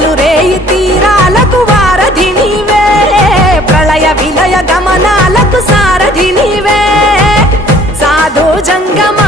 పగలు రేయి తీరాలకు వారధి నీవే ప్రళయ విలయ గమనాలకు సారథి నీవే సాధు జంగమ